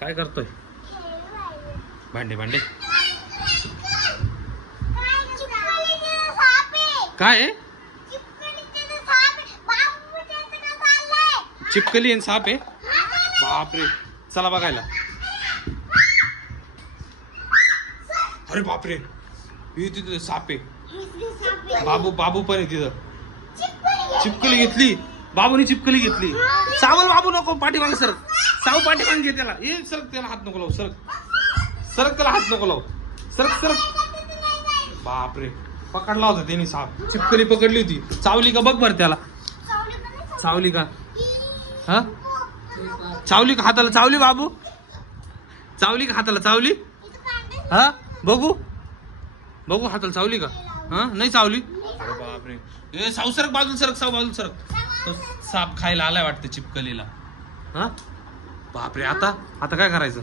काय करतोय? भांडे भांडे काय आहे? चिपकली आणि साप आहे. बापरे, चला बघायला. अरे बापरे, हे तिथं साप आहे. बाबू पण आहे तिथं. चिपकली घेतली बाबूनी, चिपकली घेतली. सावल बाबू नको, पाठीमागे सरक. साव पाठीमागे घे त्याला. ये सरक, त्याला हात नको लावू. सरक त्याला हात नको लावू. सरक. बापरे, पकडला होता त्यांनी साप. चिपकली पकडली होती. चावली का बघ बर त्याला. चावली का? हा, चावली का हाताला? चावली बाबू? चावली का हाताला? चावली? हा, बघू हाताला चावली का? हा, नाही चावली. अरे बापरे, ए साव सरक, बाजूला सरक. साव बाजूला सरक. तो साप खायला आलाय वाटतं चिपकलीला. हा, बापरे, आता काय करायचं?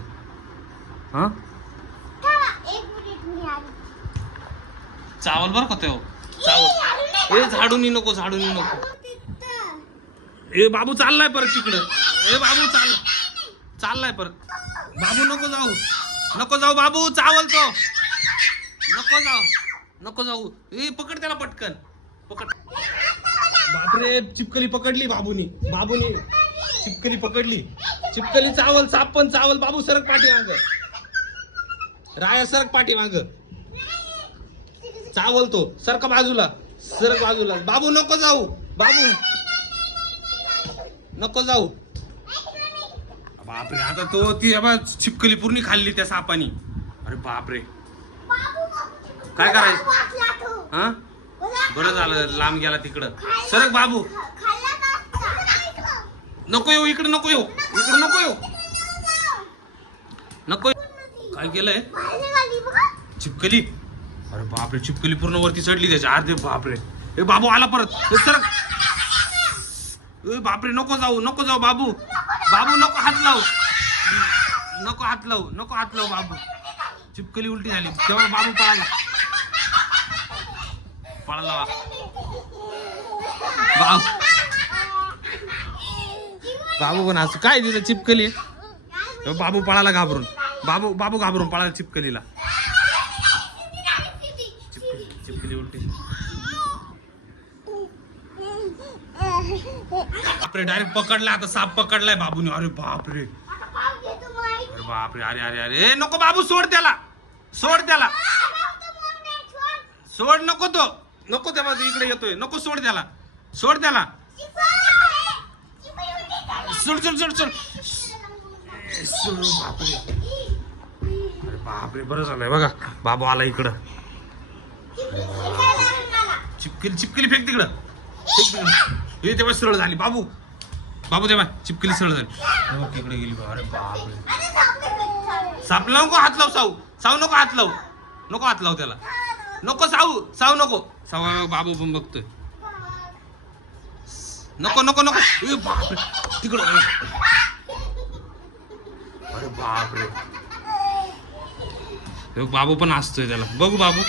हा, चावल बर का तो. चावल. ए झाडून नको. ए बाबू चाललाय परत तिकडं. ए बाबू चाललाय परत. बाबू नको जाऊ बाबू, चावल तो. नको जाऊ. ए पकड त्याला पटकन, पकड. बापरे, चिपकली पकडली बाबूनी. चिपकली पकडली. चिपकली चावल, साप पण चावल. बाबू सरक पाठीमाग. राया सरक पाठीमाग. चावल तो. सरक बाजूला. बाबू नको जाऊ. बापरे, आता तो ती चिपकली पूर्ण खाल्ली त्या सापानी. अरे बापरे, काय करायचं? हा, बरं झालं लांब गेला तिकडं. सरक बाबू. नको येऊ इकडे. नको. काय केलंय? चिपकली. अरे बापरे, चिपकली पूर्ण वरती चढली त्याच्या. अर्धे. बापरे, ए बाबू आला परत. सरक. ए बापरे, नको जाऊ बाबू. नको हात लावू. बाबू, चिपकली उलटी झाली तेव्हा बाबू पळाला. बाबू पण असं काय तिथं चिपकली. बाबू पळाला घाबरून. बाबू घाबरून पळाला चिपकलीला. चिपकली उलटी. बापरे, डायरेक्ट पकडला. आता साप पकडलाय बाबूने. अरे बापरे. अरे नको बाबू, सोड त्याला. सोड. नको त्या बाजू इकडे येतोय. नको, सोड त्याला. सोड. अरे बापरे, बरं झालंय बघा. बाबू आला इकडं. चिपकली फेक तिकडं. हे तेव्हा सरळ झाली. बाबू तेव्हा चिपकली सरळ झाली. तिकडे गेली. अरे बापरे, सापला नको हात लाव. साव नको हात लाव त्याला. नको साव नको. बाबू पण बघतोय. नको. ए बापरे, तिकडं. अरे बापरे, बाबू पण हसतोय त्याला. बघू बाबू.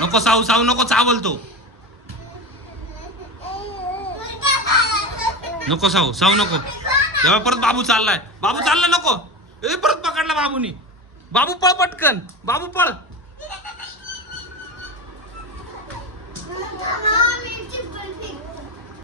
नको साव नको. चावल तो. नको साव नको. तेव्हा परत बाबू चालला. नको. ए परत पकडला बाबूनी. बाबू पळ पटकन. बाबू पळ.